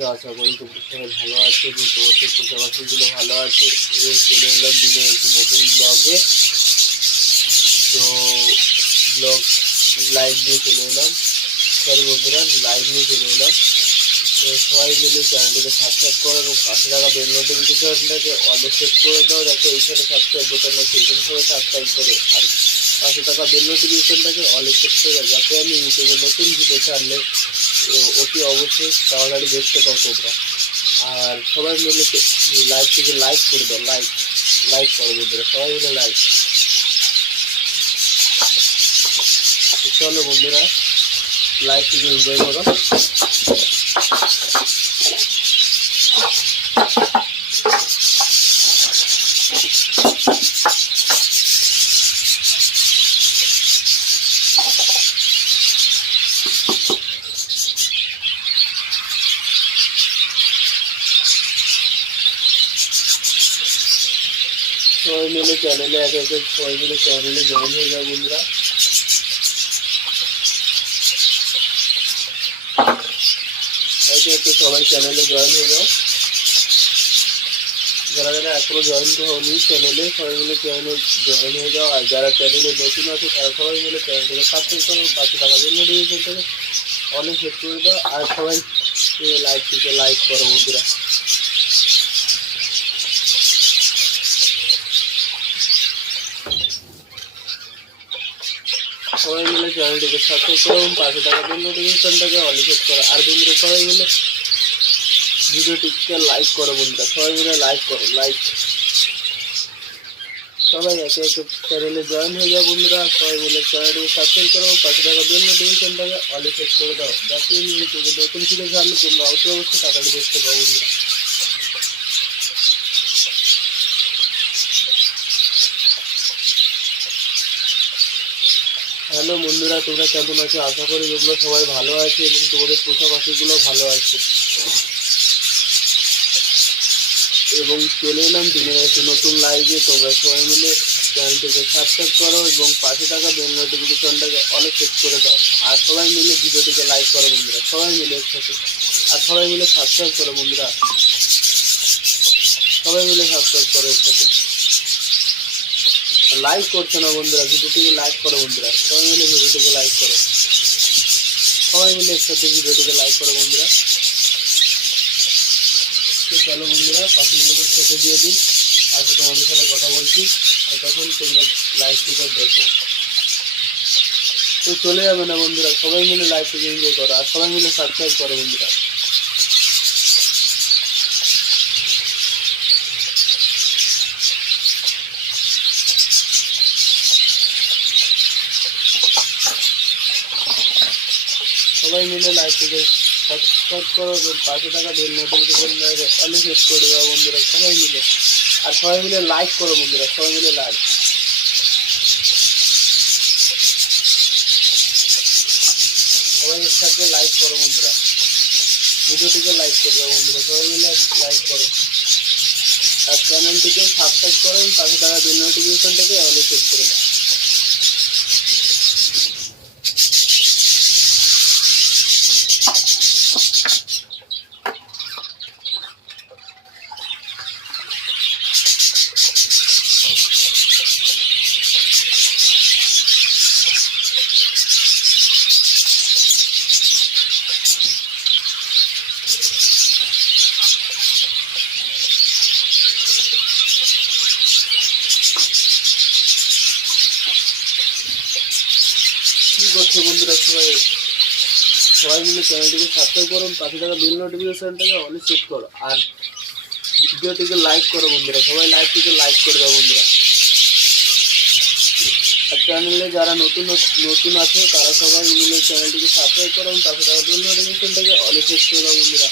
আছো আশা করি তোমরা সবাই ভালো আছো এবং তোমাদের পোষাপাখিগুলো ভালো আছে এবং চলে এলাম দিনে একটি নতুন ব্লগে তো ব্লগ লাইভ নিয়ে চলে এলাম। সরি বন্ধুরা লাইভ নিয়ে চলে এলাম। তো সবাই মিলে চ্যানেলটিকে সাবস্ক্রাইব করো এবং পাশে থাকা বেল নোটিফিকেশনটাকে অলে সেট করে দাও। দেখো এইখানে সাবস্ক্রাইব বোতাম আছে এইখানে সবাই সাবস্ক্রাইব করো। আর পাশে থাকা বেল নোটিফিকেশনটাকে অলে সেট করে যাতে আমি ইউটিউবে নতুন ভিডিও ছাড়লে অতি অবশ্যই তাড়াতাড়ি দেখতে পাও তোমরা। আর সবাই মিলে লাইভটিকে থেকে লাইক করে দাও লাইক লাইক করো বন্ধুরা, সবাই মিলে লাইক চলো বন্ধুরা লাইক থেকে এনজয় করো। চ্যানেলে জয়েন হয়ে যাও বন্ধুরা। এক এক সবাই চ্যানেলে জয়েন হয়ে যাও। যারা যারা এখনও জয়েন হয়নি চ্যানেলে সবাই মিলে চ্যানেলে জয়েন হয়ে যাও। আর যারা চ্যানেলে নতুন আছে, তারা সবাই মিলে চ্যানেলটাকে সাবস্ক্রাইব করো, পাশে টাকা বেল নোটিফিকেশন অনেক সেট করে দাও আর সবাই লাইক থেকে লাইক করো বন্ধুরা। সবাই মিলে চ্যানেলটিকে সাবস্ক্রাইব করো এবং পাশে টাকা বেল নোটিফিকেশনটাকে অনেক সেট করো। আর বন্ধুরা সবাই মিলে ভিডিওটিকে লাইক করো বন্ধুরা, সবাই মিলে লাইক করো লাইক সবাই একে একে চ্যানেলে জয়েন হয়ে যাও বন্ধুরা, সবাই মিলে চ্যানেলটিকে সাবস্ক্রাইব করো, পাশে থাকা বেল নোটিফিকেশনটাকে অলে সেট করে দাও। যাতে নতুন ভিডিও ছাড়লে তোমরা অতি অবশ্যই তাড়াতাড়ি দেখতে পাবো বন্ধুরা হ্যালো বন্ধুরা, তোমরা কেমন আছো? আশা করি তোমরা সবাই ভালো আছে এবং তোমাদের পোষা পাখিগুলো ভালো আছে। এবং চলে এলাম দিনের একটি নতুন লাইভে তোমরা সবাই মিলে চ্যানেলটিকে সাবস্ক্রাইব করো এবং পাশে থাকা বেল নোটিফিকেশনটাকে অনেক সেট করে দাও। আর সবাই মিলে ভিডিওটিকে লাইক করো বন্ধুরা, সবাই মিলে একসাথে। আর সবাই মিলে সাবস্ক্রাইব করো বন্ধুরা। সবাই মিলে সাবস্ক্রাইব করো একসাথে। লাইক করছ না বন্ধুরা? ভিডিওটিকে লাইক করো বন্ধুরা, সবাই মিলে ভিডিওটিকে লাইক করো। সবাই মিলে একসাথে ভিডিওটিকে লাইক করো বন্ধুরা। চলো বন্ধুরা পাখিগুলোকে খেতে দিয়ে দিন আজকে তোমাদের সাথে কথা বলছি। তখন তোমরা লাইভ থেকে দেখো। তো চলে যাবে না বন্ধুরা, সবাই মিলে লাইভ থেকে এনজয় করো। আর সবাই মিলে সাবস্ক্রাইব করো বন্ধুরা। সবাই মিলে লাইভ থেকে সাবস্ক্রাইব করো পাশে থাকা বেল নোটিফিকেশন অনেক সেট করে দেওয়া বন্ধুরা, সবাই মিলে। আর সবাই মিলে লাইক করো বন্ধুরা, সবাই মিলে লাইক সবাই একসাথে লাইক করো বন্ধুরা। ভিডিওটিকে লাইক করে দাও বন্ধুরা, সবাই মিলে লাইক করো। আর চ্যানেলটিকে সাবস্ক্রাইব করো, পাশে থাকা বেল নোটিফিকেশনটাকে অনেক সেট করে দাও। করছ বন্ধুরা সবাই। সবাই মিলে চ্যানেলটিকে সাবস্ক্রাইব করুন পাশে থাকা বিল নোটিফিকেশনটাকে অনেক সেট করো। আর ভিডিওটিকে লাইক করো বন্ধুরা। সবাই লাইভটিকে লাইক করে দাও বন্ধুরা। আর চ্যানেলে যারা নতুন নতুন আছে, তারা সবাই মিলে চ্যানেলটিকে সাবস্ক্রাইব করুন পাশে থাকা বেল নোটিফিকেশনটাকে অনেক সেট করে দাও বন্ধুরা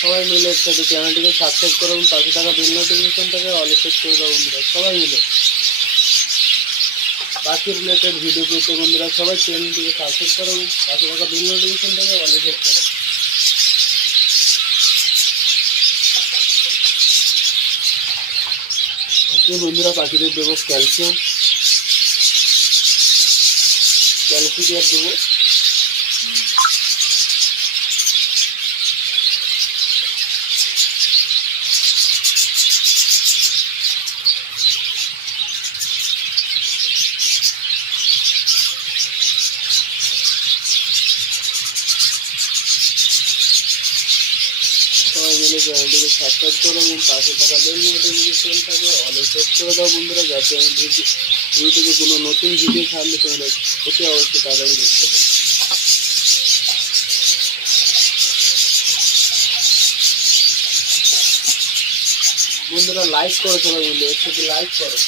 সবাই মিলে একসাথে চ্যানেলটিকে সাবস্ক্রাইব করো এবং পাশে থাকা বেল নোটিফিকেশনটাকে অল সেট করে দাও বন্ধুরা, সবাই মিলে। পাখি রিলেটেড ভিডিও পেতে বন্ধুরা, সবাই চ্যানেলটিকে সাবস্ক্রাইব করো এবং পাশে থাকা বিল নোটিফিকেশনটাকে অলে সেট করো। ওকে বন্ধুরা, পাখিদের দেবো ক্যালসিয়াম ক্যালসিয়াম দেবো সবাই মিলে চ্যানেলটিকে সাবস্ক্রাইব করো এবং পাশে থাকা বেল নোটিফিকেশনটাকে অলে সেট করে দাও বন্ধুরা যাতে আমি ইউটিউবে কোনো নতুন ভিডিও ছাড়লে তোমরা অতি অবশ্যই তাড়াতাড়ি দেখতে পাবে বন্ধুরা লাইক করো সবাই মিলে একটু লাইক করো।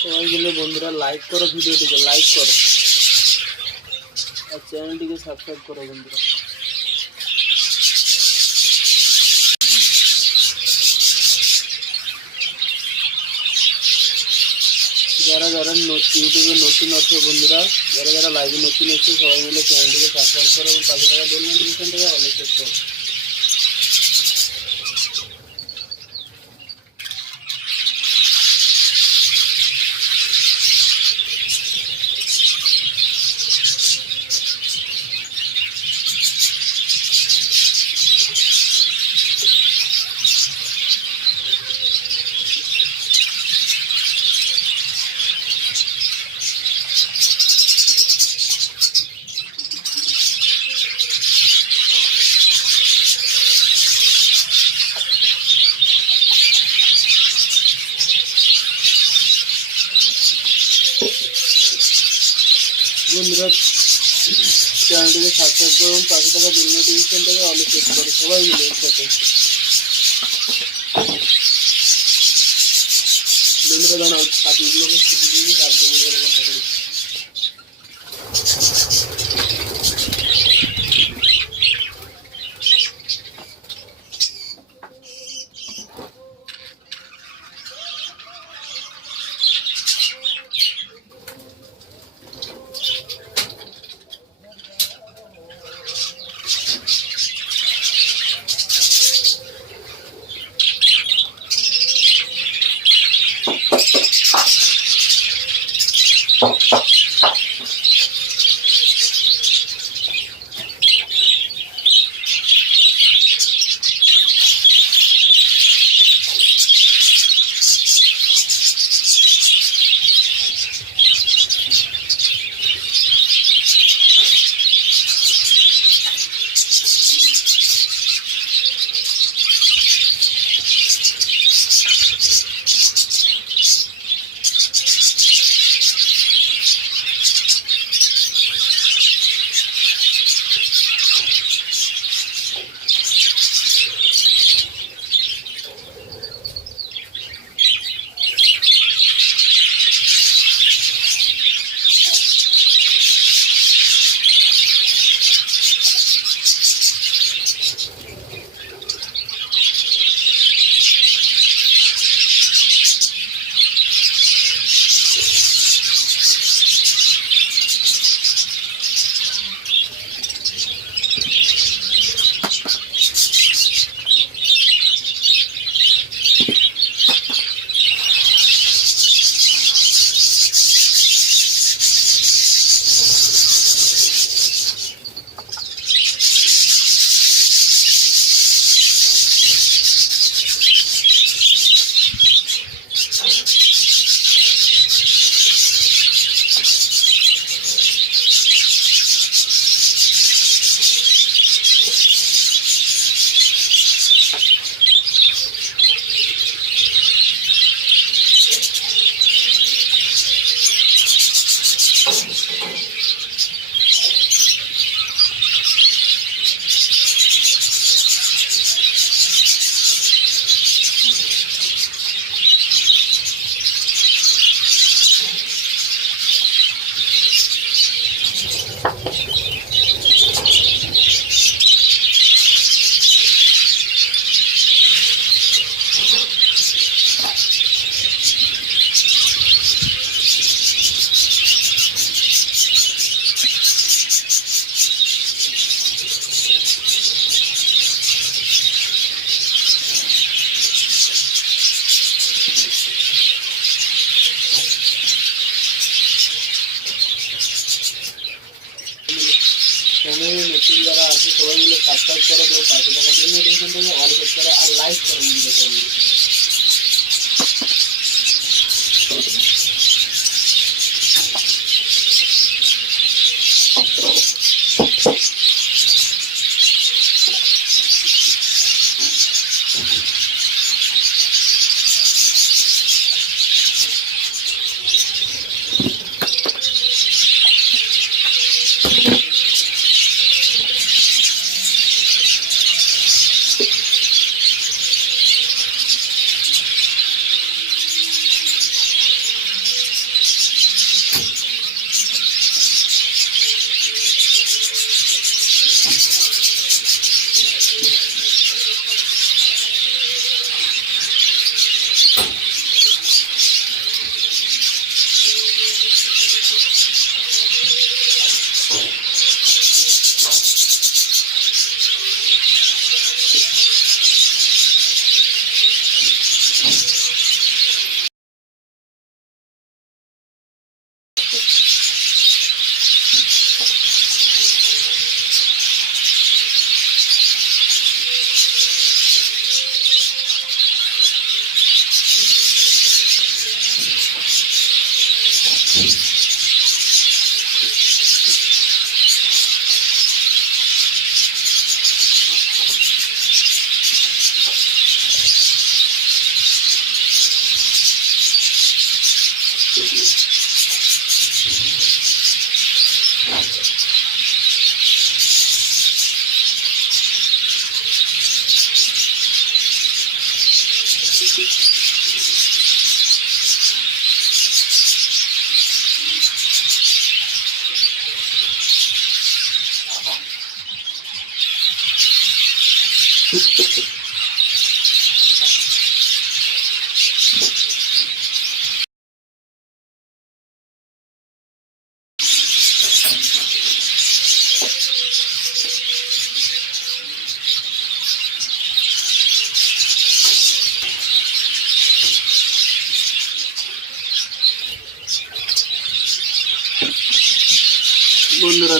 সবাই মিলে বন্ধুরা লাইক করো ভিডিওটিকে লাইক করো। আর চ্যানেলটিকে সাবস্ক্রাইব করো বন্ধুরা। যারা যারা ইউটিউবে নতুন আছে বন্ধুরা, যারা যারা লাইভে নতুন এসছে, সবাই মিলে চ্যানেলটিকে সাবস্ক্রাইব করো এবং পাশে থাকা বেল নোটিফিকেশনটাকে অনেক সেট করো। জানা পাখিগুলোকে ছুটি দিয়ে দিই তারপরে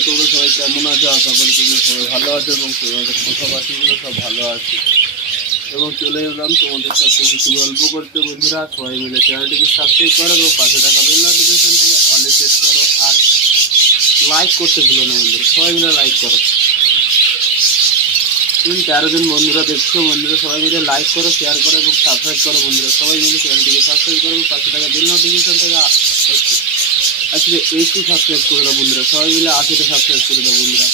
তোমরা সবাই কেমন আছো? আশা করি তোমরা সবাই ভালো আছো এবং তোমাদের পাশাপাশিগুলো সব ভালো আছে। এবং চলে এলাম তোমাদের সাথে কিছু গল্প করতে বন্ধুরা। সবাই মিলে চ্যানেলটিকে সাবস্ক্রাইব করো এবং পাশে থাকা বেল নোটিফিকেশন থেকে অলে সেট করো আর লাইক করতে ভুলো না বন্ধুরা। সবাই মিলে লাইক করো। তুমি তেরো জন বন্ধুরা দেখছ, বন্ধুরা সবাই মিলে লাইক করো শেয়ার করো এবং সাবস্ক্রাইব করো বন্ধুরা। সবাই মিলে চ্যানেলটিকে সাবস্ক্রাইব করো এবং পাশে থাকা বেল নোটিফিকেশন থেকে আ- আজকে এইটটি সাবস্ক্রাইব করে দাও বন্ধুরা, সবাই মিলে আশিটা সাবস্ক্রাইব করে দাও বন্ধুরা।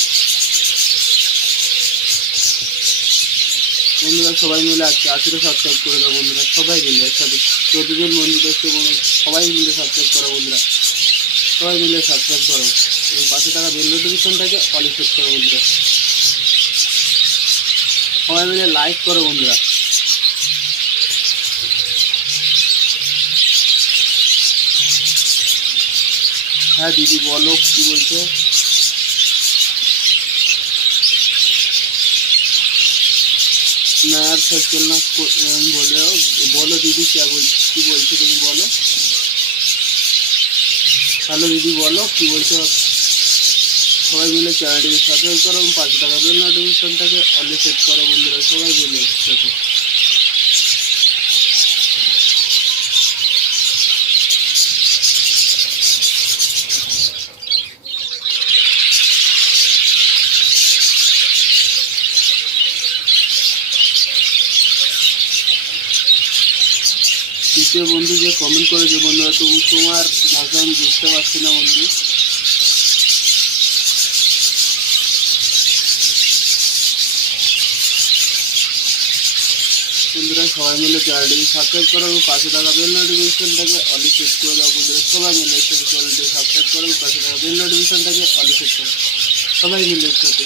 বন্ধুরা, সবাই মিলে আজকে আশিটা সাবস্ক্রাইব করে দাও বন্ধুরা, সবাই মিলে একসাথে যতজন বন্ধু দেখছ বন্ধু সবাই মিলে সাবস্ক্রাইব করো বন্ধুরা। সবাই মিলে সাবস্ক্রাইব করো, এবং পাশে থাকা বেল নোটিফিকেশনটাকে অল সেট করো বন্ধুরা। সবাই মিলে লাইক করো বন্ধুরা। হ্যাঁ দিদি বলো, কি বলছো? না সাইকেল না বলে বলো দিদি, কে বল কী বলছো তুমি বলো। হ্যালো দিদি, বলো, কি বলছো? সবাই মিলে চ্যানেলটিকে সাবস্ক্রাইব করো এবং টাকা থাকা বেল নোটিফিকেশনটাকে অলরেডি সেট করো বন্ধুরা, সবাই মিলে সাথে আমি বুঝতে পারছি না বন্ধু। বন্ধুরা, সবাই মিলে চ্যানেলটিকে সাবস্ক্রাইব করো এবং পাশে থাকা বেল নোটিফিকেশনটাকে অলি সেট করে দাও বন্ধুরা। সবাই মিলে একসাথে চ্যানেলটিকে সাবস্ক্রাইব করো পাশে থাকা বেল নোটিফিকেশনটাকে অলি সেট করো সবাই মিলে একসাথে।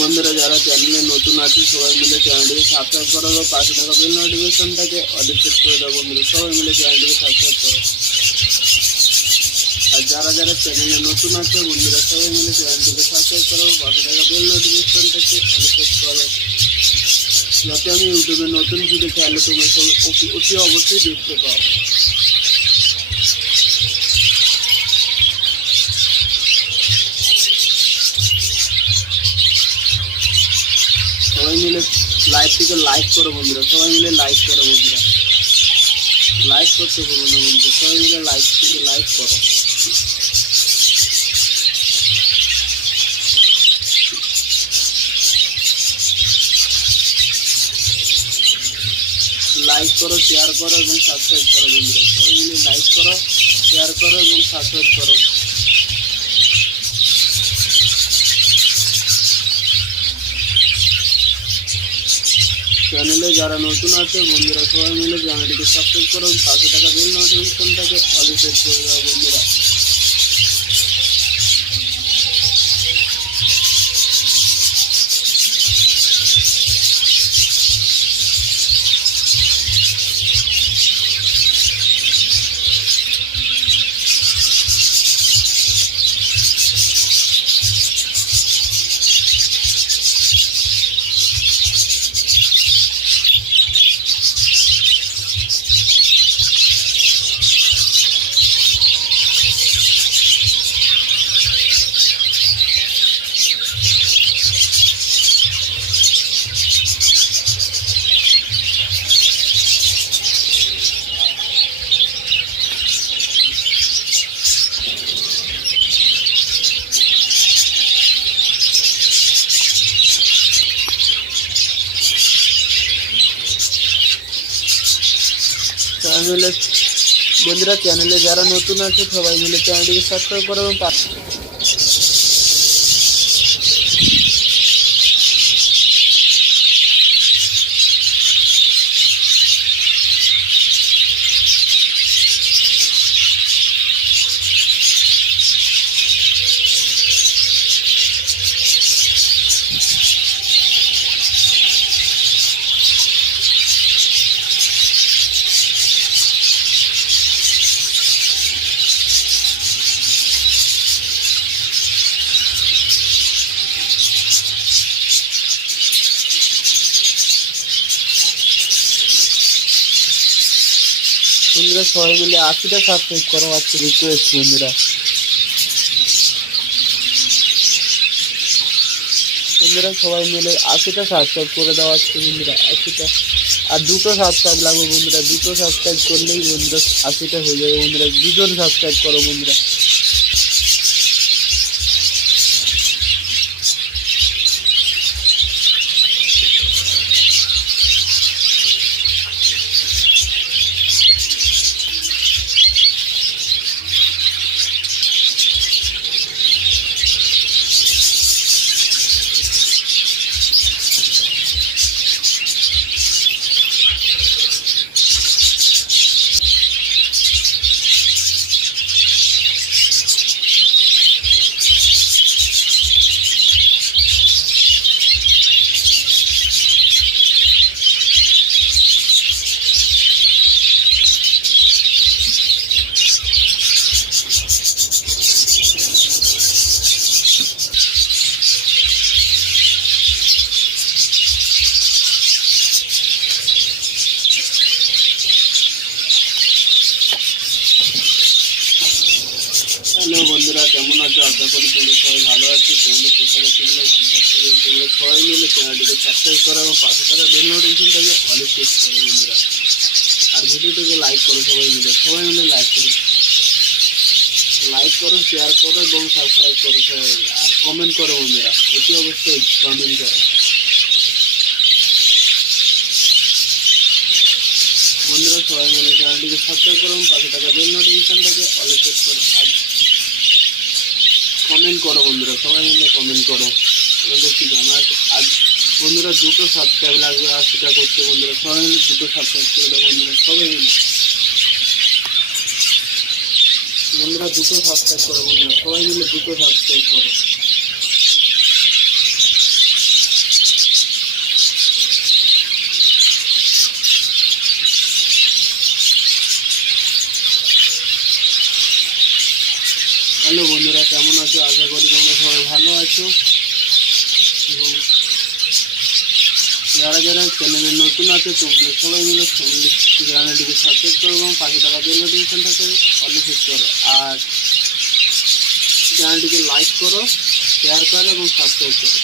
বন্ধুরা, যারা চ্যানেলে নতুন আছে, সবাই মিলে চ্যানেলটিকে সাবস্ক্রাইব করো এবং পাশে থাকা বেল নোটিফিকেশনটাকে অনেক সেট করে দাও বন্ধুরা। সবাই মিলে চ্যানেলটিকে সাবস্ক্রাইব করো। আর যারা যারা চ্যানেলে নতুন আছে, বন্ধুরা, সবাই মিলে চ্যানেলটিকে সাবস্ক্রাইব করো পাশে থাকা বেল নোটিফিকেশনটাকে অনেক সেট করো যাতে আমি ইউটিউবে নতুন ভিডিও চাইলে তোমরা সব অতি অবশ্যই দেখতে পাও। লাইভটিকে লাইক করো বন্ধুরা, সবাই মিলে লাইক করো বন্ধুরা। লাইক করতে বলো না বন্ধুরা, সবাই মিলে লাইভটিকে লাইক করো। লাইক করো শেয়ার করো এবং সাবস্ক্রাইব করো বন্ধুরা। সবাই মিলে লাইক করো শেয়ার করো এবং সাবস্ক্রাইব করো। চ্যানেলে যারা নতুন আছে, বন্ধুরা সবাই মিলে চ্যানেলটিকে সাবস্ক্রাইব করুন পাঁচশো থাকা বেল নোটিফিকেশনটাকে অল করে দেওয়া বন্ধুরা সবাই মিলে বন্ধুরা চ্যানেলে যারা নতুন আছে সবাই মিলে চ্যানেলটিকে সাবস্ক্রাইব করো এবং পাশে বন্ধুরা, সবাই মিলে আশিটা সাবস্ক্রাইব করো, আজকে রিকোয়েস্ট বন্ধুরা। বন্ধুরা, সবাই মিলে আশিটা সাবস্ক্রাইব করে দাও আজকে বন্ধুরা আশিটা আর দুটো সাবস্ক্রাইব লাগবে বন্ধুরা, দুটো সাবস্ক্রাইব করলেই বন্ধুরা আশিটা হয়ে যাবে বন্ধুরা, দুজন সাবস্ক্রাইব করো বন্ধুরা হ্যালো বন্ধুরা কেমন আছো আশা করি তোমরা সবাই ভালো আছো তোমাদের পোশাক সেগুলো ভালো আছে এবং তোমরা সবাই মিলে চ্যানেলটিকে সাবস্ক্রাইব করো এবং পাশে থাকা বেল নোটিফিকেশনটাকে অনেক চেক করো বন্ধুরা আর ভিডিওটাকে লাইক করো সবাই মিলে সবাই মিলে লাইক করো লাইক করো শেয়ার করো এবং সাবস্ক্রাইব করো সবাই মিলে আর কমেন্ট করো বন্ধুরা। অতি অবশ্যই কমেন্ট করো। বন্ধুরা, সবাই মিলে চ্যানেলটিকে সাবস্ক্রাইব করো এবং পাশে থাকা বেল নোটিফিকেশনটাকে অল সেট করো। আর কমেন্ট করো বন্ধুরা, সবাই মিলে কমেন্ট করো। তোমাদের কি জানা আজ বন্ধুরা, দুটো সাবস্ক্রাইব লাগবে আর সেটা করতে বন্ধুরা, সবাই মিলে দুটো সাবস্ক্রাইব করে দেবো বন্ধুরা, সবাই মিলে। বন্ধুরা, দুটো সাবস্ক্রাইব করো বন্ধুরা, সবাই মিলে দুটো সাবস্ক্রাইব করো হ্যালো বন্ধুরা কেমন আছো আশা করি তোমরা সবাই ভালো আছো এবং যারা যারা চ্যানেলে নতুন আছে, তোমরা সবাই মিলে চ্যানেলটিকে সাবস্ক্রাইব করো এবং পাশে থাকা বেল নোটিফিকেশনটাকে অলি হিট করো। আর চ্যানেলটিকে লাইক করো শেয়ার করো এবং সাবস্ক্রাইব করো।